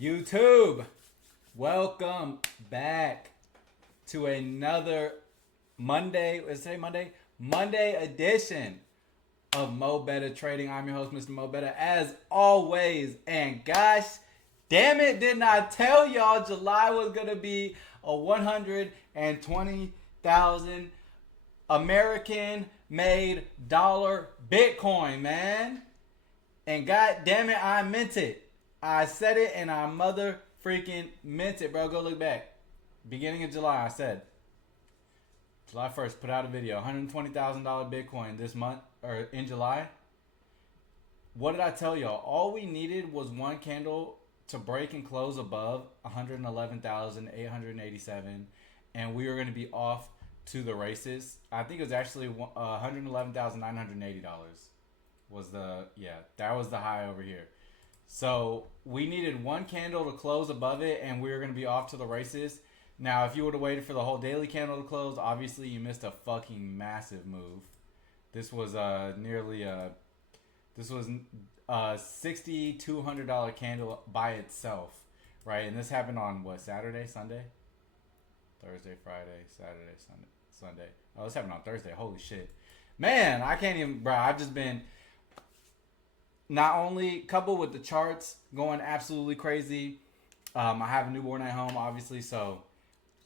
YouTube, welcome back to another Monday. Is today Monday? Monday edition of MoBetta Trading. I'm your host, Mr. MoBetta, as always. And gosh, damn it, didn't I tell y'all July was gonna be a 120,000 American-made dollar Bitcoin, man. And god damn it, I meant it. I said it and I mother freaking meant it, bro. Go look back. Beginning of July, I said. July 1st, put out a video. $120,000 Bitcoin this month, or in July. What did I tell y'all? All we needed was one candle to break and close above 111,887. And we were going to be off to the races. I think it was actually $111,980 was that was the high over here. So we needed one candle to close above it, and we were going to be off to the races. Now, if you would have waited for the whole daily candle to close, obviously you missed a fucking massive move. This was $6,200 candle by itself, right? And this happened on what, Saturday, Sunday, Thursday, Friday, Saturday, Sunday. Oh, this happened on Thursday. Holy shit, man! I can't even, bro. I've just been. Not only coupled with the charts going absolutely crazy, I have a newborn at home, obviously, so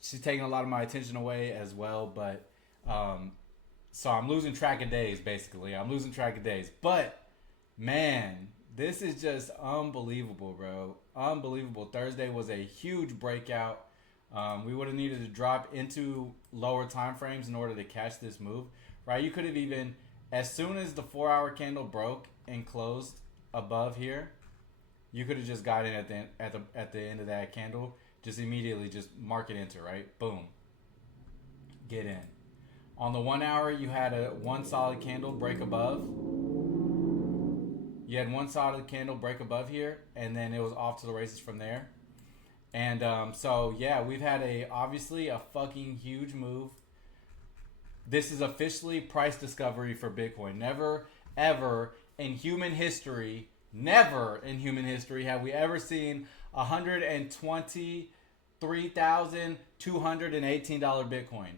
she's taking a lot of my attention away as well. But so I'm losing track of days, basically. I'm losing track of days. But man, this is just unbelievable, bro. Unbelievable. Thursday was a huge breakout. We would have needed to drop into lower time frames in order to catch this move, right? You could have even, as soon as the 4-hour candle broke and closed above here, you could have just got in at the end of that candle, just immediately just mark it enter, right? Boom, get in. On the 1 hour, you had one solid candle break above. You had one solid candle break above here, and then it was off to the races from there. And so yeah, we've had obviously a fucking huge move. This is officially price discovery for Bitcoin. Never ever in human history, have we ever seen $123,218 Bitcoin.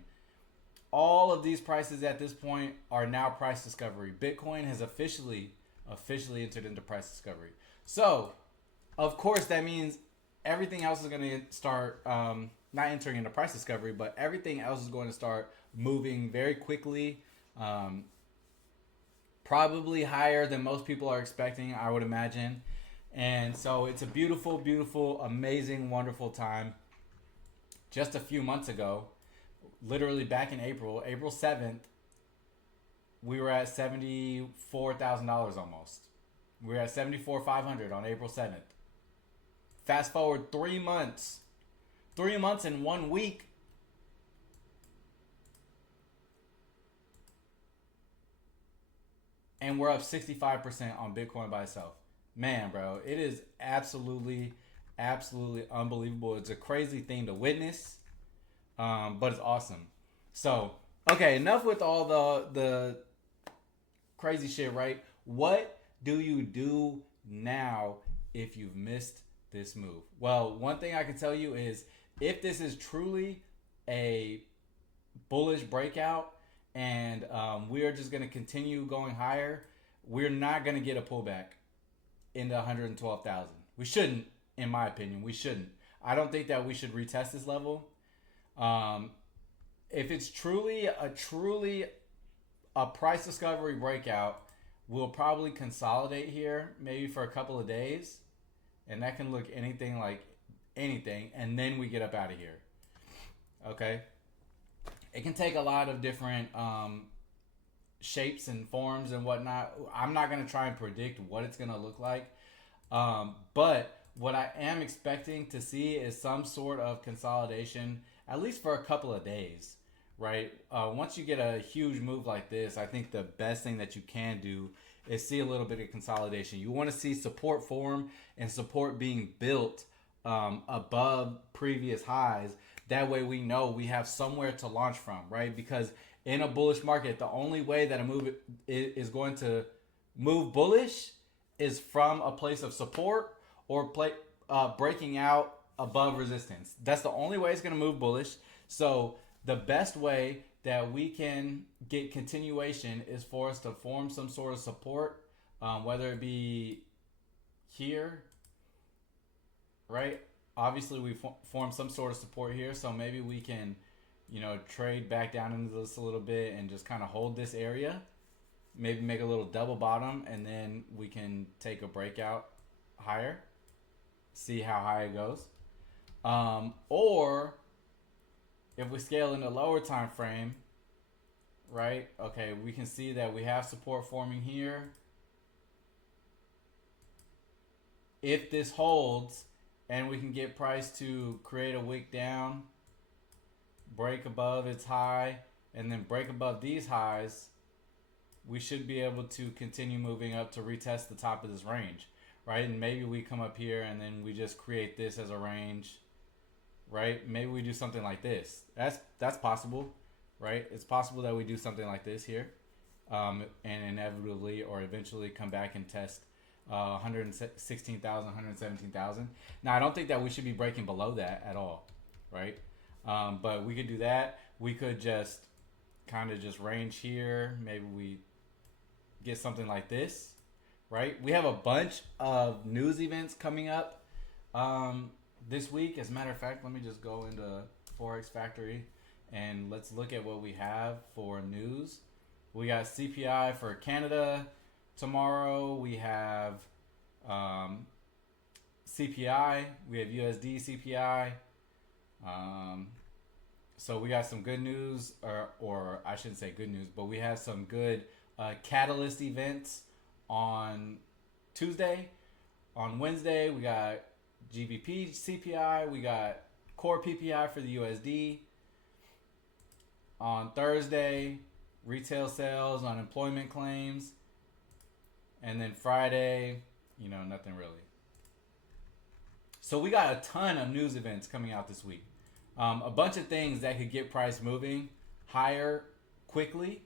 All of these prices at this point are now price discovery. Bitcoin has officially entered into price discovery. So, of course, that means everything else is going to start not entering into price discovery, but everything else is going to start moving very quickly. Probably higher than most people are expecting, I would imagine. And so it's a beautiful, beautiful, amazing, wonderful time. Just a few months ago, literally back in April 7th, we were at $74,000 almost. We were at $74,500 on April 7th. Fast forward 3 months. 3 months and 1 week. And we're up 65% on Bitcoin by itself. Man, bro, it is absolutely unbelievable. It's a crazy thing to witness, but it's awesome. So, okay, enough with all the crazy shit, right? What do you do now if you've missed this move? Well, one thing I can tell you is if this is truly a bullish breakout, and we are just going to continue going higher, we're not going to get a pullback into 112,000. We shouldn't, in my opinion. We shouldn't. I don't think that we should retest this level. If it's truly a price discovery breakout, we'll probably consolidate here maybe for a couple of days, and that can look anything like anything, and then we get up out of here. Okay? It can take a lot of different shapes and forms and whatnot. I'm not going to try and predict what it's going to look like. But what I am expecting to see is some sort of consolidation, at least for a couple of days, right? Once you get a huge move like this, I think the best thing that you can do is see a little bit of consolidation. You want to see support form and support being built above previous highs. That way we know we have somewhere to launch from, right? Because in a bullish market, the only way that a move is going to move bullish is from a place of support or breaking out above resistance. That's the only way it's going to move bullish. So the best way that we can get continuation is for us to form some sort of support, whether it be here, right? Obviously, we form some sort of support here, so maybe we can, trade back down into this a little bit and just kind of hold this area. Maybe make a little double bottom, and then we can take a breakout higher. See how high it goes. Or if we scale in the lower time frame, right? Okay, we can see that we have support forming here. If this holds and we can get price to create a wick down, break above its high, and then break above these highs, we should be able to continue moving up to retest the top of this range, right? And maybe we come up here and then we just create this as a range, right? Maybe we do something like this. That's possible, right? It's possible that we do something like this here, and inevitably or eventually come back and test 116,000, 117,000. Now, I don't think that we should be breaking below that at all, right? But we could do that. We could just kind of just range here. Maybe we get something like this, right? We have a bunch of news events coming up this week. As a matter of fact, let me just go into Forex Factory and let's look at what we have for news. We got CPI for Canada tomorrow. We have CPI. We have USD CPI. So we got some good news, or I shouldn't say good news, but we have some good catalyst events on Tuesday. On Wednesday, we got GBP CPI. We got core PPI for the USD. On Thursday, retail sales, unemployment claims. And then Friday, nothing really. So we got a ton of news events coming out this week. A bunch of things that could get price moving higher quickly.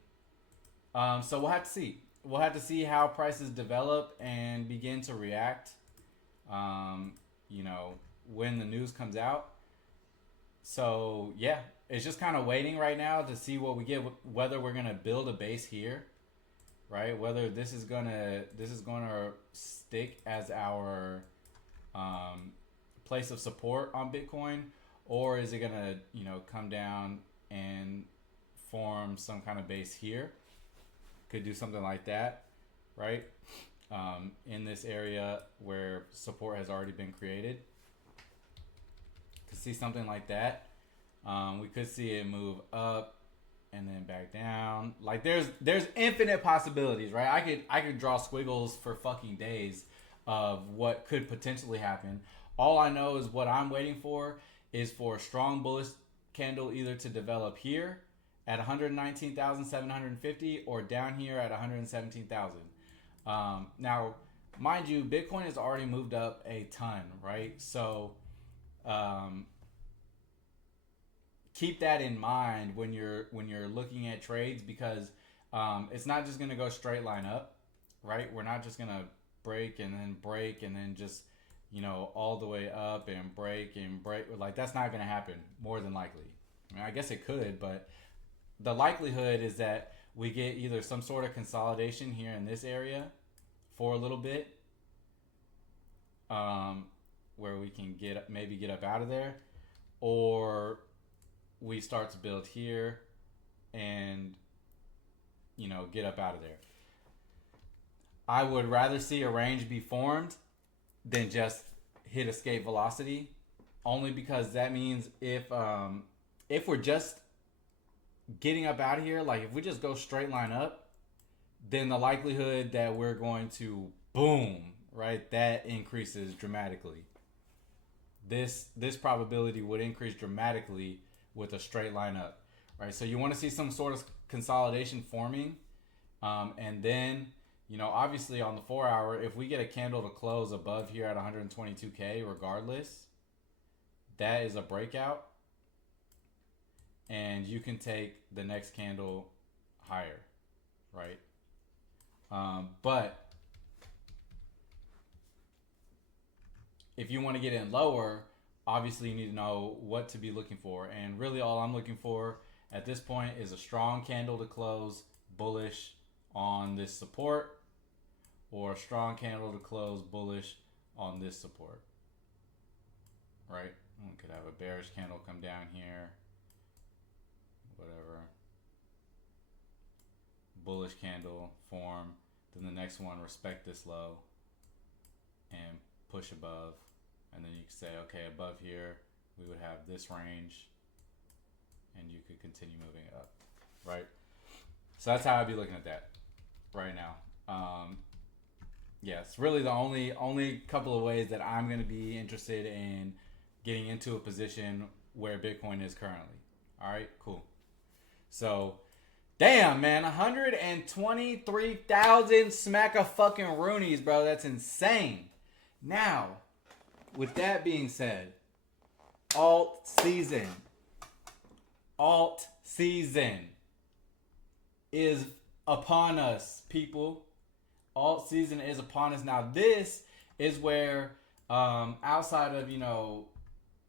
So we'll have to see. We'll have to see how prices develop and begin to react, when the news comes out. So, yeah, it's just kind of waiting right now to see what we get, whether we're going to build a base here, right? Whether this is going to stick as our place of support on Bitcoin, or is it going to, come down and form some kind of base here? Could do something like that, right? In this area where support has already been created. Could see something like that. We could see it move up and then back down. Like there's infinite possibilities, right? I could draw squiggles for fucking days of what could potentially happen. All I know is what I'm waiting for is for a strong bullish candle either to develop here at 119,750 or down here at 117,000. Now, mind you, Bitcoin has already moved up a ton, right? So keep that in mind when you're looking at trades, because it's not just going to go straight line up, right? We're not just going to break and then just all the way up and break. Like, that's not going to happen, more than likely. I mean, I guess it could, but the likelihood is that we get either some sort of consolidation here in this area for a little bit, where we can get up out of there, or we start to build here and get up out of there. I would rather see a range be formed than just hit escape velocity, only because that means if we're just getting up out of here, like if we just go straight line up, then the likelihood that we're going to boom, right, that increases dramatically. This probability would increase dramatically with a straight line up, right? So you want to see some sort of consolidation forming, and then obviously on the 4 hour, if we get a candle to close above here at 122K regardless, that is a breakout, and you can take the next candle higher, right? But if you want to get in lower, obviously you need to know what to be looking for. And really all I'm looking for at this point is a strong candle to close bullish on this support, or a strong candle to close bullish on this support. Right? We could have a bearish candle come down here. Whatever. Bullish candle form. Then the next one, respect this low and push above. And then you could say, okay, above here, we would have this range. And you could continue moving up. Right? So that's how I'd be looking at that right now. Yeah, it's really the only couple of ways that I'm going to be interested in getting into a position where Bitcoin is currently. All right, cool. So, damn, man, 123,000 smack a fucking Roonies, bro. That's insane. Now, with that being said, alt season is upon us, people. Alt season is upon us. Now, this is where, outside of,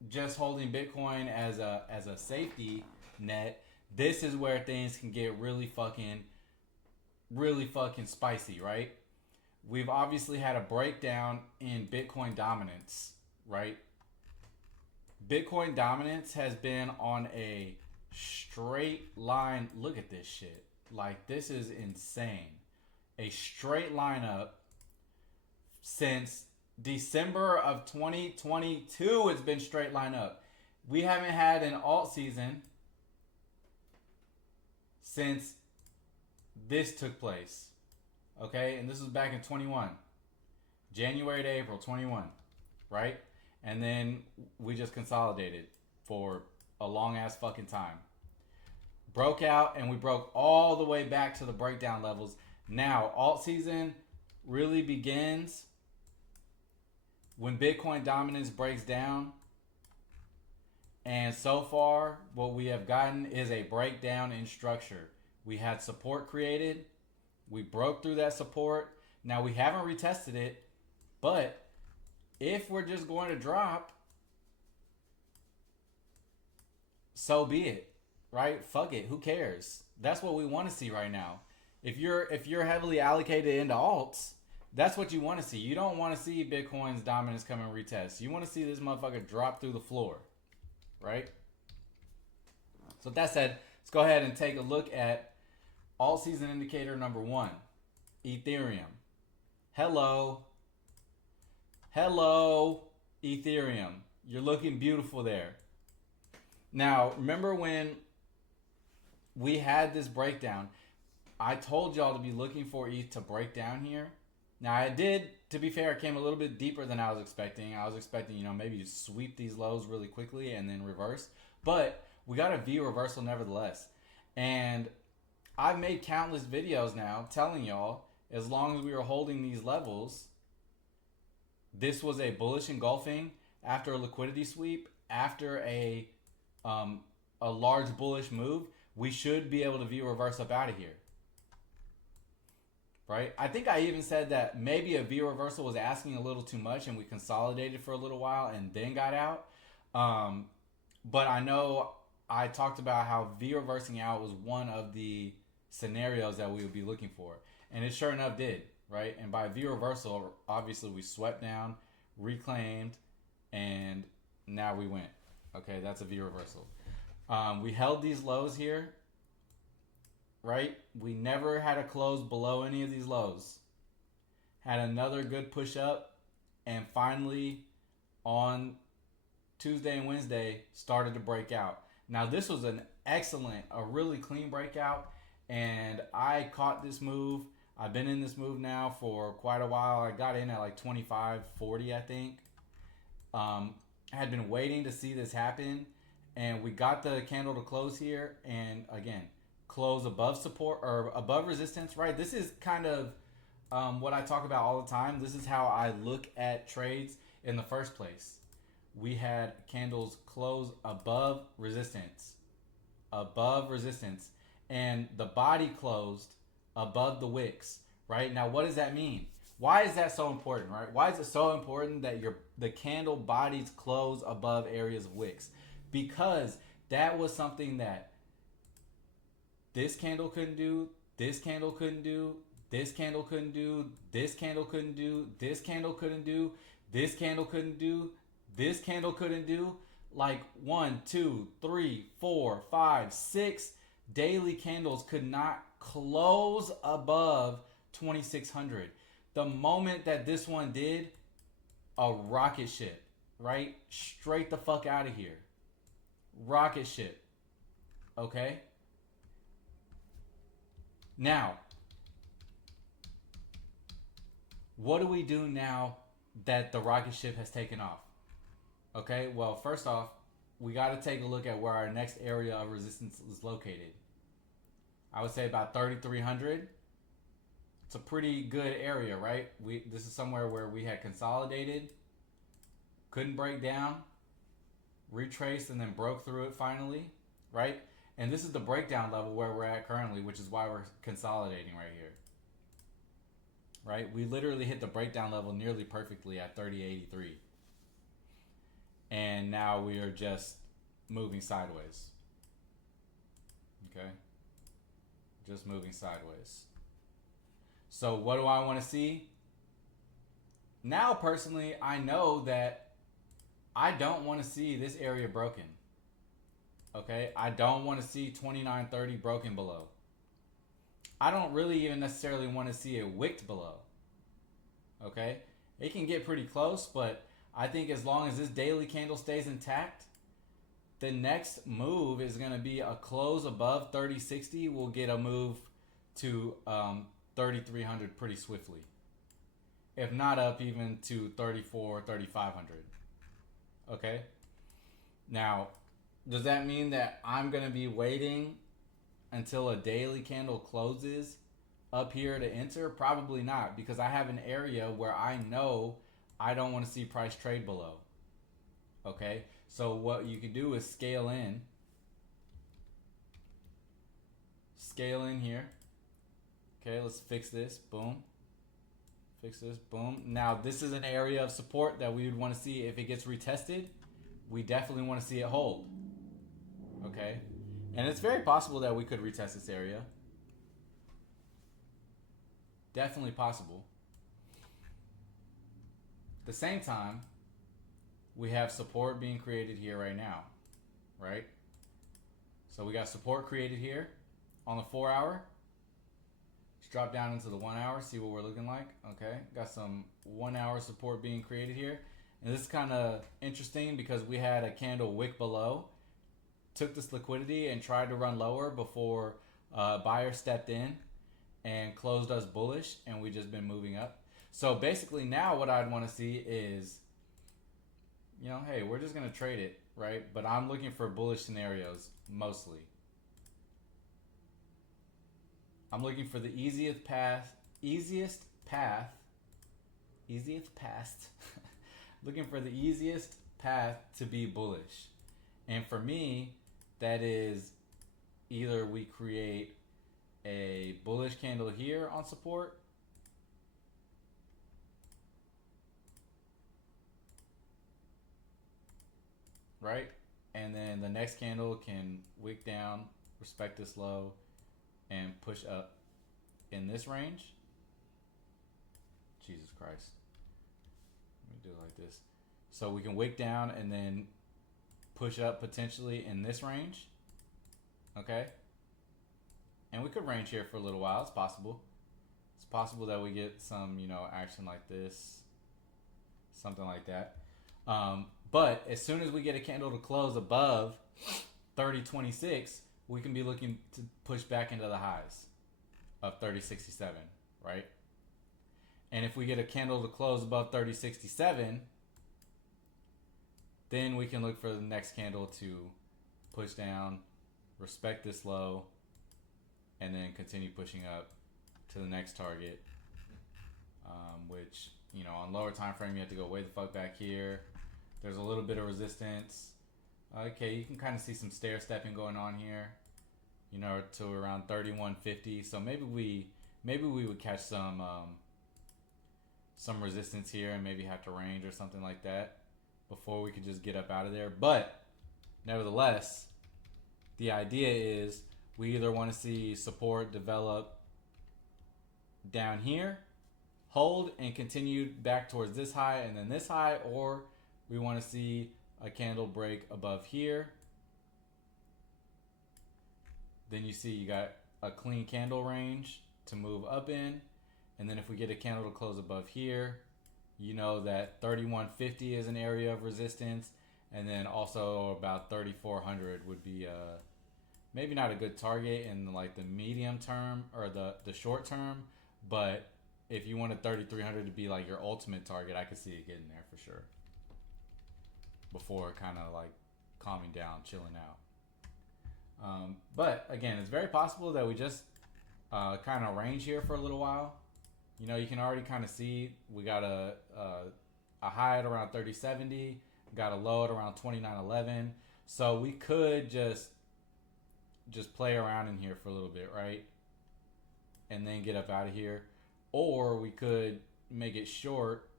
just holding Bitcoin as a safety net, this is where things can get really fucking spicy, right? We've obviously had a breakdown in Bitcoin dominance, right? Bitcoin dominance has been on a straight line. Look at this shit. Like, this is insane. A straight line up since December of 2022. It's been straight line up. We haven't had an alt season since this took place. Okay, and this was back in 21. January to April 21, right? And then we just consolidated for a long ass fucking time. Broke out, and we broke all the way back to the breakdown levels. Now, alt season really begins when Bitcoin dominance breaks down. And so far, what we have gotten is a breakdown in structure. We had support created. We broke through that support. Now, we haven't retested it. But if we're just going to drop, so be it. Right? Fuck it. Who cares? That's what we want to see right now. If you're heavily allocated into alts, that's what you want to see. You don't want to see Bitcoin's dominance come and retest. You want to see this motherfucker drop through the floor. Right? So with that said, let's go ahead and take a look at alt season indicator number 1. Ethereum. Hello, Ethereum. You're looking beautiful there. Now, remember when we had this breakdown, I told y'all to be looking for ETH to break down here. Now, I did, to be fair, it came a little bit deeper than I was expecting. I was expecting, maybe to sweep these lows really quickly and then reverse. But we got a V reversal nevertheless. And I've made countless videos now telling y'all, as long as we were holding these levels, this was a bullish engulfing after a liquidity sweep, after a large bullish move, we should be able to V reverse up out of here. Right? I think I even said that maybe a V reversal was asking a little too much and we consolidated for a little while and then got out. But I know I talked about how V reversing out was one of the scenarios that we would be looking for. And it sure enough did, right? And by V reversal, obviously we swept down, reclaimed, and now we went. Okay, that's a V reversal. We held these lows here, right? We never had a close below any of these lows. Had another good push up, and finally on Tuesday and Wednesday started to break out. Now this was a really clean breakout, and I caught this move. I've been in this move now for quite a while. I got in at like 25.40, I think. I had been waiting to see this happen, and we got the candle to close here, and again, close above support or above resistance, right? This is kind of what I talk about all the time. This is how I look at trades in the first place. We had candles close above resistance, and the body closed above the wicks, right? Now, what does that mean? Why is that so important, right? Why is it so important that your the candle bodies close above areas of wicks, because that was something that this candle couldn't do, this candle couldn't do, this candle couldn't do, this candle couldn't do, this candle couldn't do, this candle couldn't do, this candle couldn't do. Like 1, 2, 3, 4, 5, 6 daily candles could not close above 2600. The moment that this one did, a rocket ship, right? Straight the fuck out of here. Rocket ship. Okay? Now, what do we do now that the rocket ship has taken off? Okay, well, first off, we got to take a look at where our next area of resistance is located. I would say about 3,300. It's a pretty good area, right? This is somewhere where we had consolidated, couldn't break down, retraced, and then broke through it finally, right? And this is the breakdown level where we're at currently, which is why we're consolidating right here. Right? We literally hit the breakdown level nearly perfectly at 3083. And now we are just moving sideways. Okay? Just moving sideways. So what do I want to see? Now, personally, I know that I don't want to see this area broken. Okay? I don't want to see 2930 broken below. I don't really even necessarily want to see it wicked below. Okay? It can get pretty close, but I think as long as this daily candle stays intact, the next move is going to be a close above 3060. We'll get a move to 3,300 pretty swiftly. If not up even to 34, 3,500. Okay? Now, does that mean that I'm going to be waiting until a daily candle closes up here to enter? Probably not, because I have an area where I know I don't want to see price trade below. Okay? So what you can do is scale in. Scale in here. Okay, let's fix this. Boom. Fix this. Boom. Now, this is an area of support that we would want to see. If it gets retested, we definitely want to see it hold. Okay? And it's very possible that we could retest this area. Definitely possible. At the same time, we have support being created here right now. Right? So we got support created here on the 4 hour. Let's drop down into the 1 hour, see what we're looking like. Okay, got some 1 hour support being created here. And this is kind of interesting because we had a candle wick below, took this liquidity and tried to run lower before buyer stepped in and closed us bullish, and we just been moving up. So basically now what I'd want to see is, you know, hey, we're just going to trade it, right? But I'm looking for bullish scenarios mostly. I'm looking for the easiest path, looking for the easiest path to be bullish. And for me, that is either we create a bullish candle here on support, right? And then the next candle can wick down, respect this low, and push up in this range. Jesus Christ. Let me do it like this. So we can wick down and then push up potentially in this range. Okay? And we could range here for a little while. It's possible. It's possible that we get some, you know, action like this. Something like that. But as soon as we get a candle to close above 3026, we can be looking to push back into the highs of 3067, right? And if we get a candle to close above 3067, then we can look for the next candle to push down, respect this low, and then continue pushing up to the next target, which, you know, on lower time frame, you have to go way the fuck back here. There's a little bit of resistance. Okay, you can kind of see some stair stepping going on here, you know, to around 3150. So maybe we would catch some some resistance here and maybe have to range or something like that before we could just get up out of there. But nevertheless, the idea is we either want to see support develop down here, hold and continue back towards this high and then this high, or we want to see a candle break above here. Then you see you got a clean candle range to move up in. And then if we get a candle to close above here, you know that 3150 is an area of resistance. And then also about 3400 would be maybe not a good target in like the medium term or the short term. But if you wanted 3300 to be like your ultimate target, I could see it getting there for sure. Before kind of like calming down, chilling out. But again, it's very possible that we just kind of range here for a little while. You know, you can already kind of see we got a high at around 3070, got a low at around 2911. So we could just play around in here for a little bit, right? And then get up out of here. Or we could make it short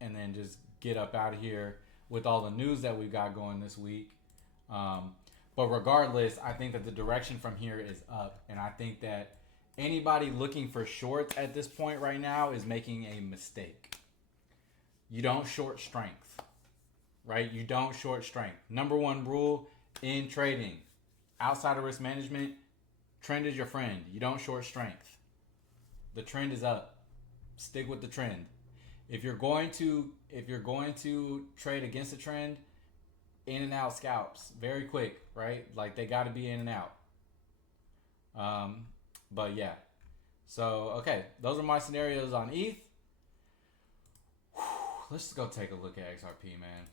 and then just get up out of here with all the news that we've got going this week. But regardless, I think that the direction from here is up. And I think that anybody looking for shorts at this point right now is making a mistake. You don't short strength, right? You don't short strength. Number one rule in trading, outside of risk management, trend is your friend. You don't short strength. The trend is up. Stick with the trend. If you're going to trade against the trend, in and out scalps, very quick, right? Like they got to be in and out. But yeah. So okay, those are my scenarios on ETH. Let's just go take a look at XRP, man.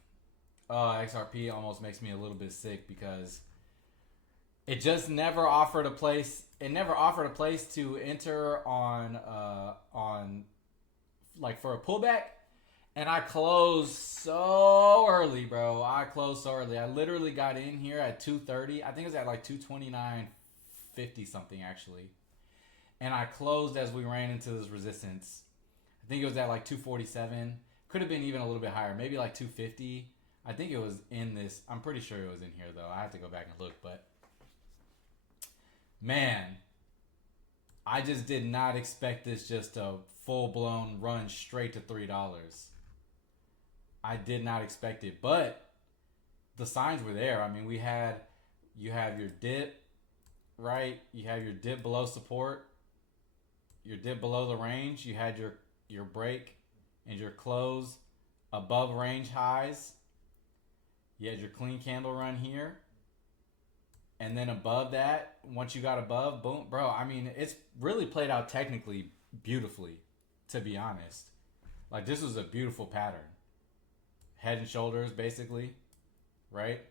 XRP almost makes me a little bit sick because it just never offered a place. It never offered a place to enter on like for a pullback. And I closed so early, bro. I closed so early. I literally got in here at 2:30. I think it was at like 229.50 something actually. And I closed as we ran into this resistance. I think it was at like 247. Could have been even a little bit higher. Maybe like 250. I think it was in this. I'm pretty sure it was in here though. I have to go back and look. But man, I just did not expect this just a full-blown run straight to $3. I did not expect it, but the signs were there. I mean, you have your dip, right? You have your dip below support, your dip below the range. You had your break and your close above range highs. You had your clean candle run here. And then above that, once you got above, boom, bro. I mean, it's really played out technically beautifully, to be honest. Like, this was a beautiful pattern. Head and shoulders, basically, right?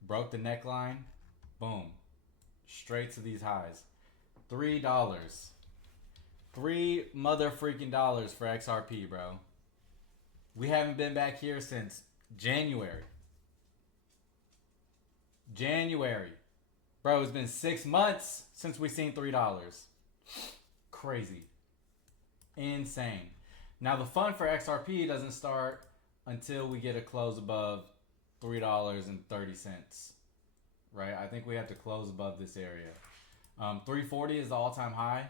Broke the neckline, boom. Straight to these highs. $3. $3 motherfreaking dollars for XRP, bro. We haven't been back here since January. Bro, it's been 6 months since we seen $3. Crazy. Insane. Now, the fun for XRP doesn't start until we get a close above $3.30. Right? I think we have to close above this area. 340 is the all-time high.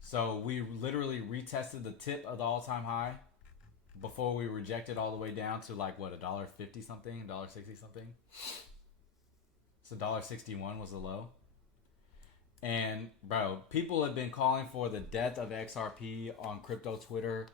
So we literally retested the tip of the all-time high before we rejected all the way down to like what, $1.50 something, $1.60 something. So $1.61 was the low. And bro, people have been calling for the death of XRP on crypto Twitter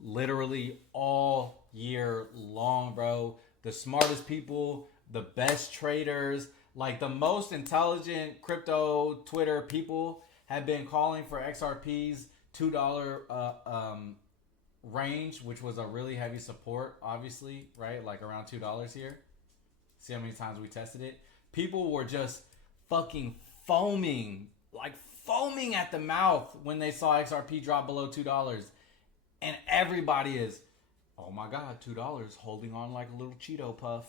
literally all year long, bro. The smartest people, the best traders, like the most intelligent crypto Twitter people have been calling for XRP's $2 range, which was a really heavy support, obviously, right? Like around $2 here. See how many times we tested it? People were just fucking foaming at the mouth when they saw XRP drop below $2. And everybody is, oh my God, $2 holding on like a little Cheeto puff.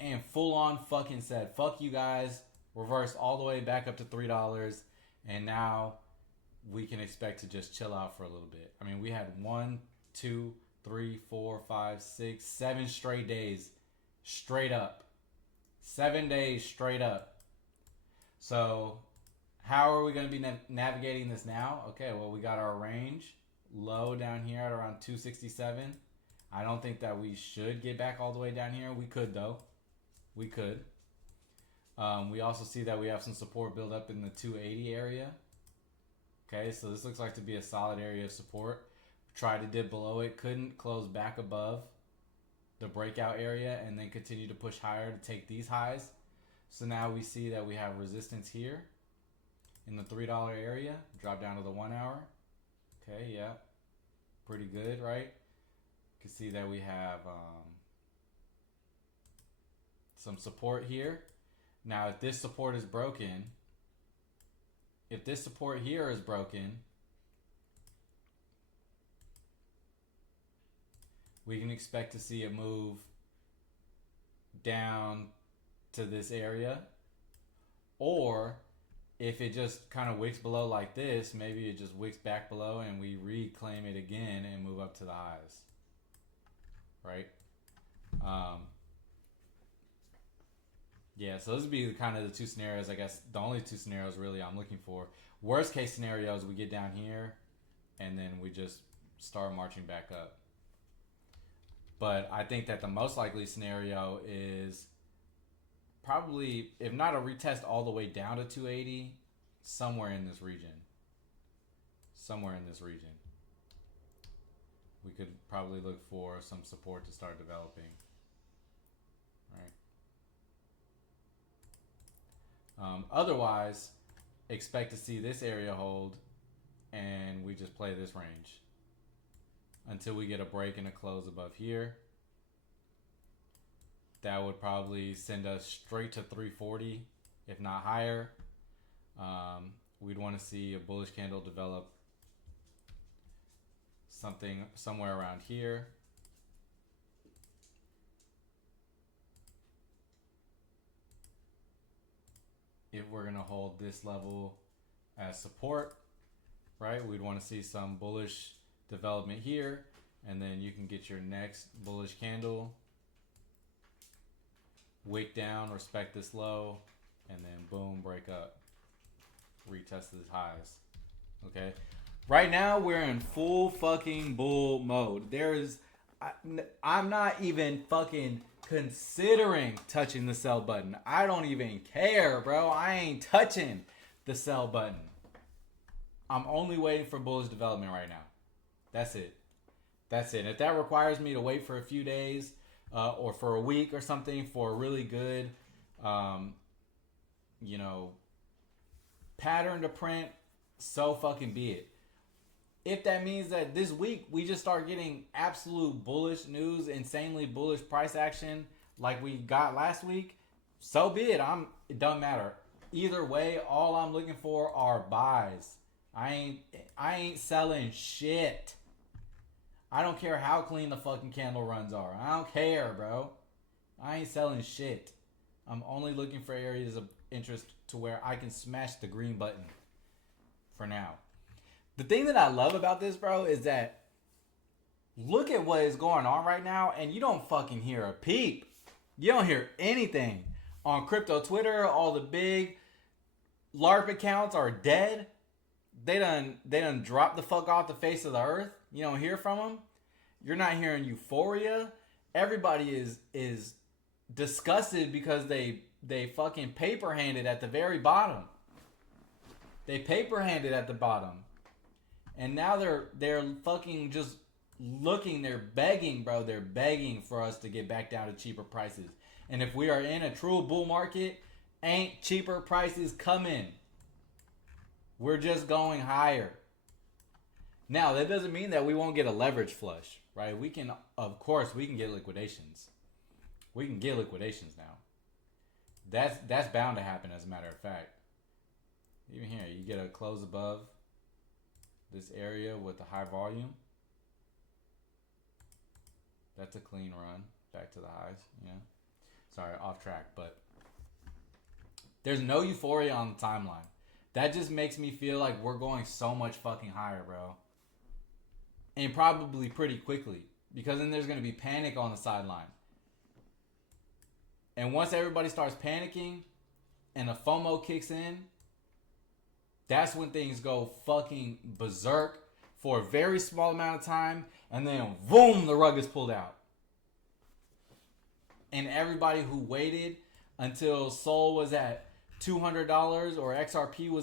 And full on fucking said, fuck you guys, reversed all the way back up to $3. And now we can expect to just chill out for a little bit. I mean, we had 1, 2, 3, 4, 5, 6, 7 straight days straight up. 7 days straight up. So how are we going to be navigating this now? Okay, well, we got our range low down here at around 267. I don't think that we should get back all the way down here. We could, though. We could. We also see that we have some support build up in the 280 area. Okay, so this looks like to be a solid area of support. Tried to dip below it, couldn't close back above the breakout area, and then continue to push higher to take these highs. So now we see that we have resistance here in the $3 area. Drop down to the 1 hour. Okay, yeah, pretty good, right? You can see that we have some support here. Now, if this support is broken, if this support here is broken, we can expect to see a move down to this area. Or if it just kind of wicks below like this, maybe it just wicks back below and we reclaim it again and move up to the highs. Right? Yeah, so those would be kind of the two scenarios, I guess. The only two scenarios really I'm looking for. Worst case scenario is we get down here and then we just start marching back up. But I think that the most likely scenario is probably, if not a retest all the way down to 280, somewhere in this region. Somewhere in this region. We could probably look for some support to start developing. Right. Otherwise, expect to see this area hold and we just play this range until we get a break and a close above here. That would probably send us straight to 340, if not higher. We'd want to see a bullish candle develop something somewhere around here. If we're going to hold this level as support, right, we'd want to see some bullish development here, and then you can get your next bullish candle, wick down, respect this low, and then boom, break up, retest these highs. Okay, right now we're in full fucking bull mode. I'm not even fucking considering touching the sell button. I don't even care, bro. I ain't touching the sell button. I'm only waiting for bullish development right now. That's it. That's it. If that requires me to wait for a few days or for a week or something for a really good, pattern to print, so fucking be it. If that means that this week we just start getting absolute bullish news, insanely bullish price action like we got last week, so be it. It doesn't matter. Either way, all I'm looking for are buys. I ain't selling shit. I don't care how clean the fucking candle runs are. I don't care, bro. I ain't selling shit. I'm only looking for areas of interest to where I can smash the green button for now. The thing that I love about this, bro, is that look at what is going on right now, and you don't fucking hear a peep. You don't hear anything. On crypto Twitter, all the big LARP accounts are dead. They done dropped the fuck off the face of the earth. You don't hear from them. You're not hearing euphoria. Everybody is disgusted because they fucking paper handed at the very bottom. They paper handed at the bottom. And now they're fucking just looking, they're begging, bro. They're begging for us to get back down to cheaper prices. And if we are in a true bull market, ain't cheaper prices coming. We're just going higher. Now, that doesn't mean that we won't get a leverage flush, right? Of course, we can get liquidations. We can get liquidations now. That's bound to happen, as a matter of fact. Even here, you get a close above this area with a high volume. That's a clean run back to the highs. Sorry, off track, but there's no euphoria on the timeline. That just makes me feel like we're going so much fucking higher, bro. And probably pretty quickly. Because then there's going to be panic on the sideline. And once everybody starts panicking and the FOMO kicks in, that's when things go fucking berserk for a very small amount of time. And then, boom, the rug is pulled out. And everybody who waited until Sol was at $200 or XRP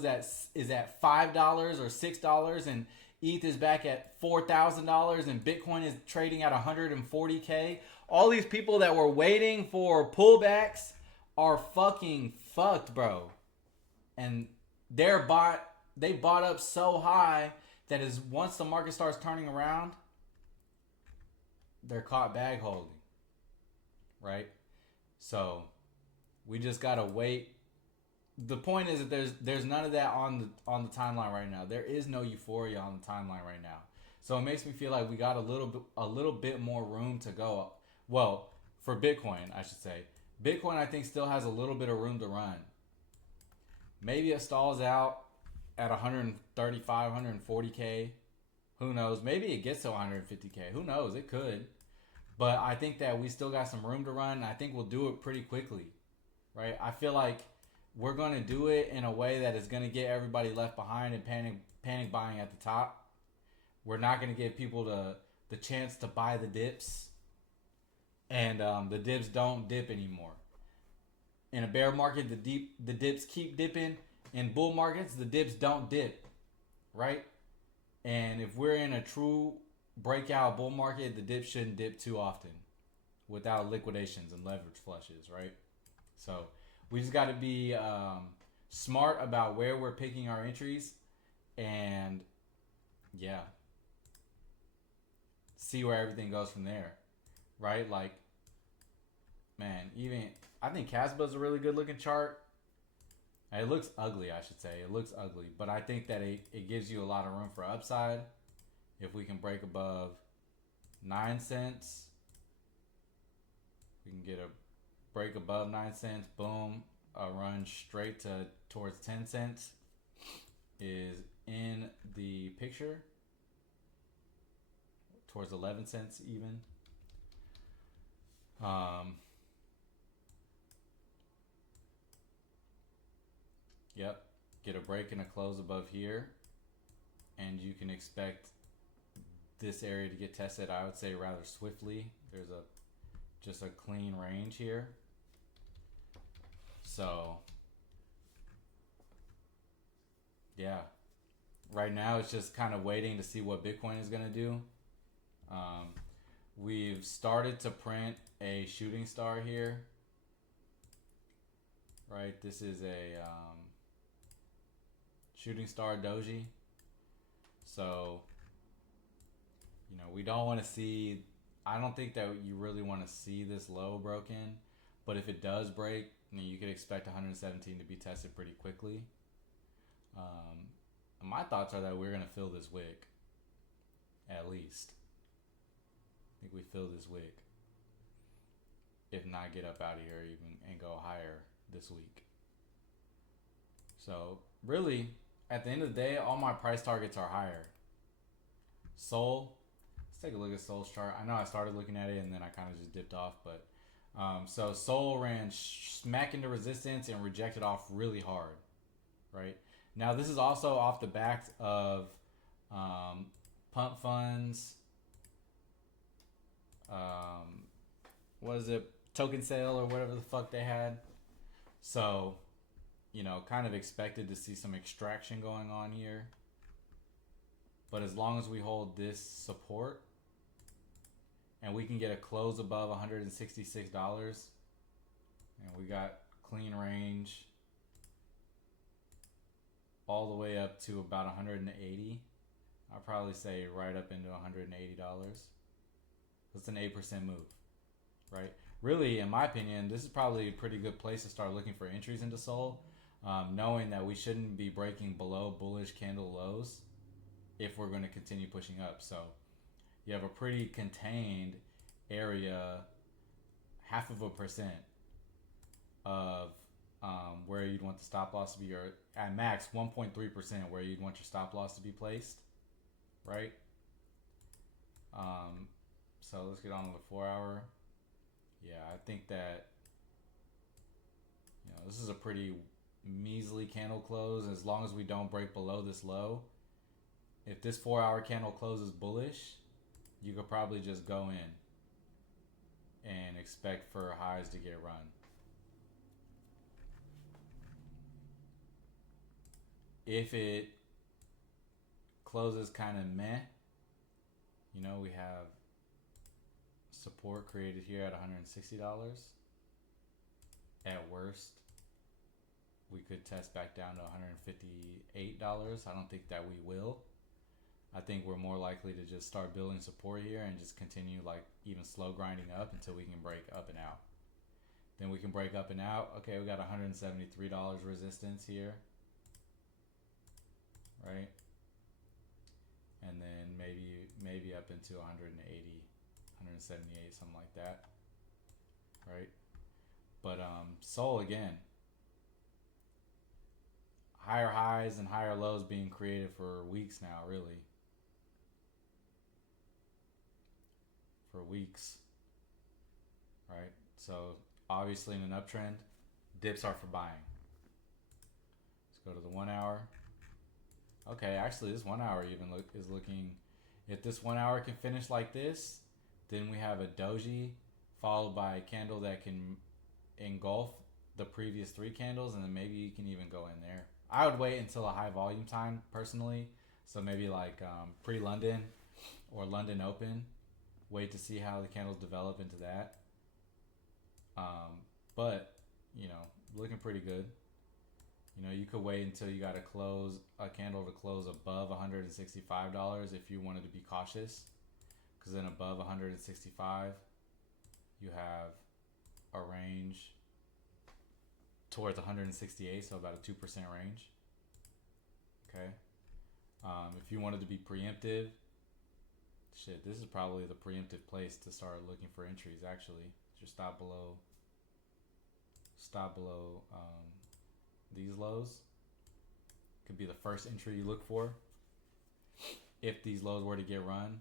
is at $5 or $6 and ETH is back at $4,000 and Bitcoin is trading at 140K. All these people that were waiting for pullbacks are fucking fucked, bro. And they bought up so high that is once the market starts turning around, they're caught bag holding. Right? So we just gotta wait. The point is that there's none of that on the timeline right now. There is no euphoria on the timeline right now. So it makes me feel like we got a little bit more room to go. Well, for Bitcoin, I should say. Bitcoin, I think, still has a little bit of room to run. Maybe it stalls out at 135, 140K. Who knows? Maybe it gets to 150K. Who knows? It could. But I think that we still got some room to run. I think we'll do it pretty quickly. Right? I feel like we're going to do it in a way that is going to get everybody left behind and panic buying at the top. We're not going to give people the chance to buy the dips. And the dips don't dip anymore. In a bear market, the dips keep dipping. In bull markets, the dips don't dip. Right? And if we're in a true breakout bull market, the dip shouldn't dip too often without liquidations and leverage flushes, right? So we just got to be smart about where we're picking our entries and, yeah, see where everything goes from there, right? Like, man, even I think Casba's a really good looking chart. It looks ugly, I should say. It looks ugly, but I think that it gives you a lot of room for upside. If we can break above 9 cents, we can get a break above 9 cents, boom, a run straight towards 10 cents is in the picture, towards 11 cents even. Yep, get a break and a close above here, and you can expect this area to get tested, I would say, rather swiftly. There's just a clean range here. So, yeah. Right now, it's just kind of waiting to see what Bitcoin is going to do. We've started to print a shooting star here. Right? This is a shooting star doji. So, you know, we don't want to see, I don't think that you really want to see this low broken, but if it does break, I mean, you could expect 117 to be tested pretty quickly. My thoughts are that we're going to fill this wick, at least. I think we fill this wick, if not get up out of here even and go higher this week. So, really, at the end of the day, all my price targets are higher. Sol, let's take a look at Sol's chart. I know I started looking at it and then I kind of just dipped off, but so Sol ran smack into resistance and rejected off really hard, right? Now this is also off the back of pump funds, what is it, token sale or whatever the fuck they had. So, you know, kind of expected to see some extraction going on here. But as long as we hold this support and we can get a close above $166, and we got clean range all the way up to about 180, I'd probably say right up into $180. That's an 8% move, right? Really, in my opinion, this is probably a pretty good place to start looking for entries into Sol, knowing that we shouldn't be breaking below bullish candle lows if we're going to continue pushing up. So you have a pretty contained area, 0.5% of where you'd want the stop loss to be, or at max 1.3% where you'd want your stop loss to be placed, right? So let's get on to the 4 hour. Yeah, I think that, this is a pretty measly candle close. As long as we don't break below this low, if this 4 hour candle closes bullish, you could probably just go in and expect for highs to get run. If it closes kind of meh, we have support created here at $160. At worst, we could test back down to $158. I don't think that we will. I think we're more likely to just start building support here and just continue like even slow grinding up until we can break up and out. Then we can break up and out. Okay, we got $173 resistance here, right? And then maybe up into 180, 178, something like that, right? But Sol again, higher highs and higher lows being created for weeks now, really. For weeks, right? So obviously in an uptrend, dips are for buying. Let's go to the 1 hour. Okay, actually this 1 hour even is looking, if this 1 hour can finish like this, then we have a doji followed by a candle that can engulf the previous 3 candles, and then maybe you can even go in there. I would wait until a high volume time personally, so maybe like pre-London or London Open. Wait to see how the candles develop into that. But looking pretty good. You could wait until you got a candle to close above $165 if you wanted to be cautious, because then above 165 you have a range towards 168, so about a 2% range. Okay. If you wanted to be preemptive, shit, this is probably the preemptive place to start looking for entries. Actually, just stop below these lows. Could be the first entry you look for. If these lows were to get run,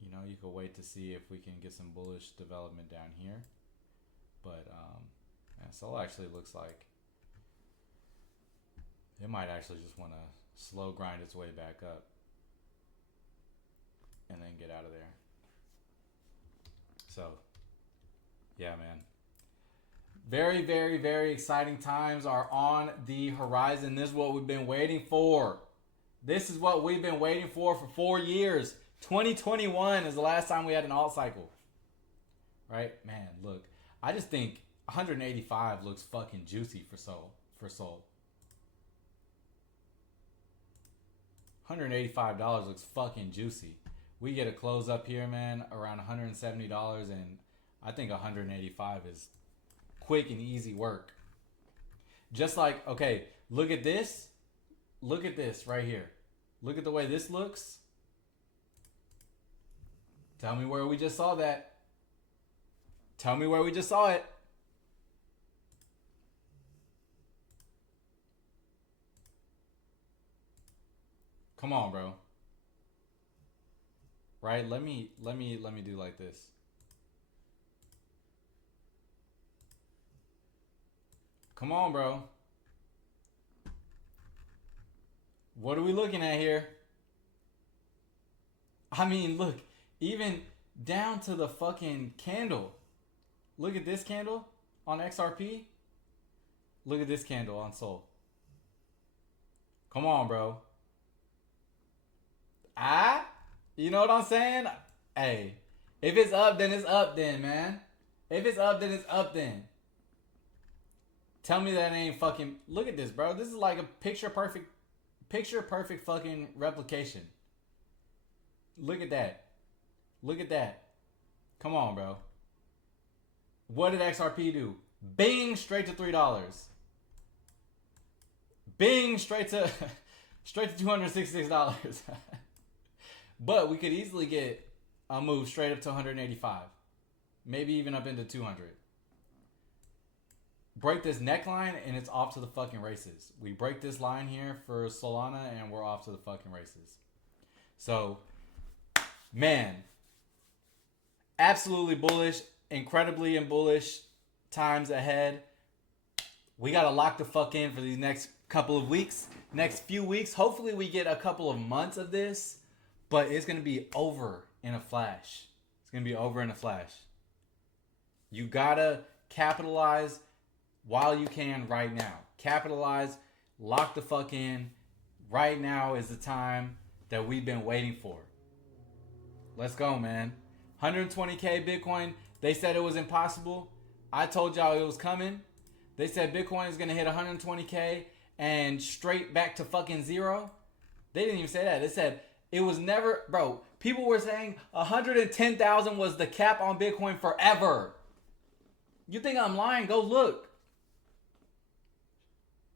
you could wait to see if we can get some bullish development down here. But Sol actually looks like it might actually just want to slow grind its way back up and then get out of there. So, yeah, man. Very, very, very exciting times are on the horizon. This is what we've been waiting for. This is what we've been waiting for 4 years. 2021 is the last time we had an alt cycle. Right? Man, look. I just think 185 looks fucking juicy for Sol. $185 looks fucking juicy. We get a close up here, man, around $170, and I think 185 is quick and easy work. Just like, okay, look at this. Look at this right here. Look at the way this looks. Tell me where we just saw that. Tell me where we just saw it. Come on, bro. Right? Let me do like this. Come on, bro. What are we looking at here? I mean, look, even down to the fucking candle. Look at this candle on XRP. Look at this candle on Sol. Come on, bro. You know what I'm saying? Hey, if it's up, then it's up then, man. If it's up, then it's up then. Tell me that ain't fucking... Look at this, bro. This is like a picture perfect fucking replication. Look at that. Look at that. Come on, bro. What did XRP do? Bing, straight to $3. Bing, straight to $266. But we could easily get a move straight up to 185. Maybe even up into 200. break this neckline and it's off to the fucking races. We break this line here for Solana and we're off to the fucking races. So, man, absolutely bullish, incredibly bullish times ahead. We got to lock the fuck in for these next couple of weeks, next few weeks. Hopefully we get a couple of months of this, but it's going to be over in a flash. It's going to be over in a flash. You got to capitalize while you can right now. Capitalize, lock the fuck in. Right now is the time that we've been waiting for. Let's go, man. 120K Bitcoin. They said it was impossible. I told y'all it was coming. They said Bitcoin is going to hit 120K and straight back to fucking zero. They didn't even say that. They said it was never, bro. People were saying 110,000 was the cap on Bitcoin forever. You think I'm lying? Go look.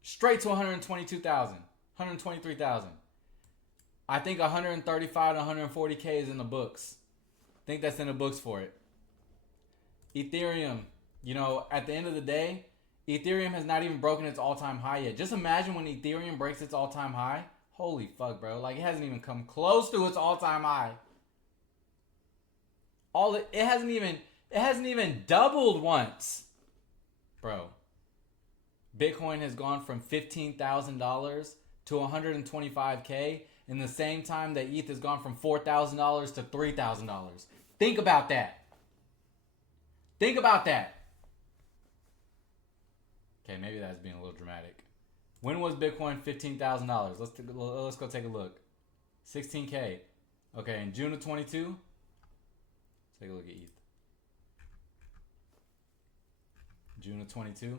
Straight to 122,000, 123,000. I think 135 to 140K is in the books. I think that's in the books for it. Ethereum, you know, at the end of the day, Ethereum has not even broken its all-time high yet. Just imagine when Ethereum breaks its all-time high. Holy fuck, bro. Like, it hasn't even come close to its all-time high. It hasn't even doubled once. Bro. Bitcoin has gone from $15,000 to 125K in the same time that ETH has gone from $4,000 to $3,000. Think about that. Think about that. Okay, maybe that's being a little dramatic. When was Bitcoin $15,000? Let's go take a look. 16K. Okay, in June of 22. Take a look at ETH. June of 22.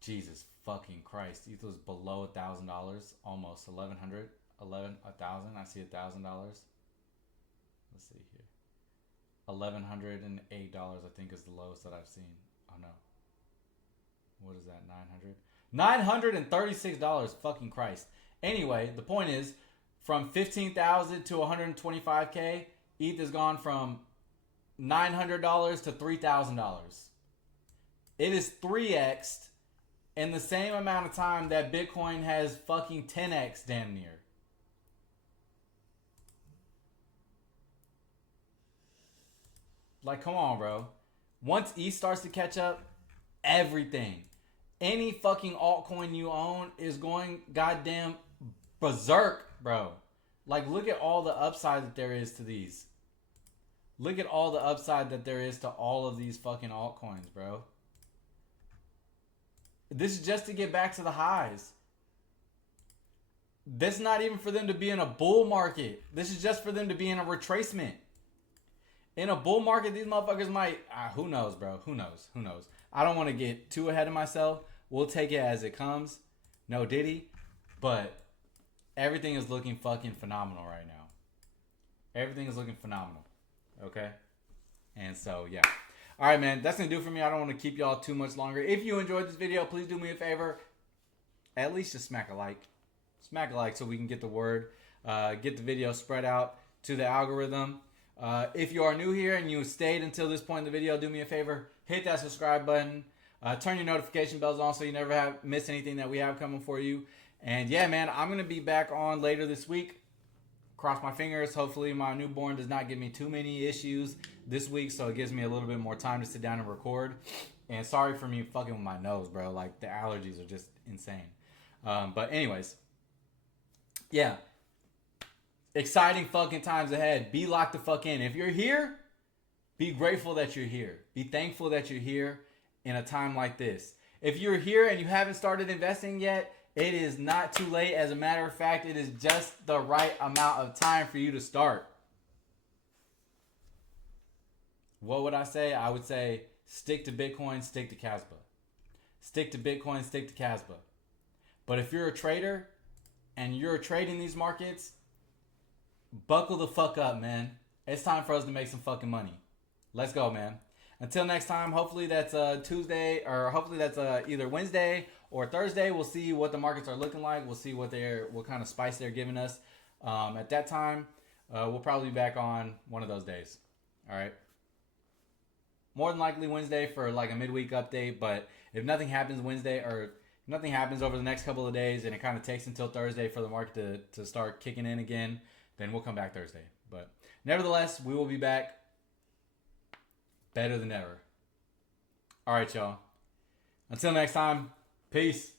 Jesus fucking Christ. ETH was below $1,000, almost 1,100, 1,000. I see $1,000. Let's see here. $1,108, I think, is the lowest that I've seen. Oh no. What is that? 900? $936. Fucking Christ. Anyway, the point is, from 15,000 to 125K, ETH has gone from $900 to $3,000. It is 3x'd in the same amount of time that Bitcoin has fucking 10x damn near. Like, come on, bro. Once ETH starts to catch up, everything, any fucking altcoin you own is going goddamn berserk, bro. Like, look at all the upside that there is to these. Look at all the upside that there is to all of these fucking altcoins, bro. This is just to get back to the highs. This is not even for them to be in a bull market. This is just for them to be in a retracement. In a bull market, these motherfuckers might... who knows, bro? Who knows? Who knows? I don't want to get too ahead of myself. We'll take it as it comes. No diddy. But everything is looking fucking phenomenal right now. Everything is looking phenomenal. Okay? And so, yeah. All right, man. That's going to do it for me. I don't want to keep y'all too much longer. If you enjoyed this video, please do me a favor. At least just smack a like. Smack a like so we can get the word. Get the video spread out to the algorithm. If you are new here and you stayed until this point in the video, do me a favor. Hit that subscribe button. Turn your notification bells on so you never miss anything that we have coming for you. And yeah, man, I'm going to be back on later this week. Cross my fingers. Hopefully my newborn does not give me too many issues this week, so it gives me a little bit more time to sit down and record. And sorry for me fucking with my nose, bro. Like, the allergies are just insane. But anyways, yeah. Exciting fucking times ahead. Be locked the fuck in. If you're here, be grateful that you're here. Be thankful that you're here in a time like this. If you're here and you haven't started investing yet, it is not too late. As a matter of fact, it is just the right amount of time for you to start. What would I say? I would say stick to Bitcoin, stick to Casbah. Stick to Bitcoin, stick to Casbah. But if you're a trader and you're trading these markets, buckle the fuck up, man. It's time for us to make some fucking money. Let's go, man. Until next time, hopefully that's Tuesday, or hopefully that's either Wednesday or Thursday. We'll see what the markets are looking like. We'll see what kind of spice they're giving us. At that time, we'll probably be back on one of those days. All right. more than likely Wednesday for like a midweek update. But if nothing happens Wednesday or nothing happens over the next couple of days and it kind of takes until Thursday for the market to start kicking in again, then we'll come back Thursday. But nevertheless, we will be back better than ever. All right, y'all. Until next time, peace.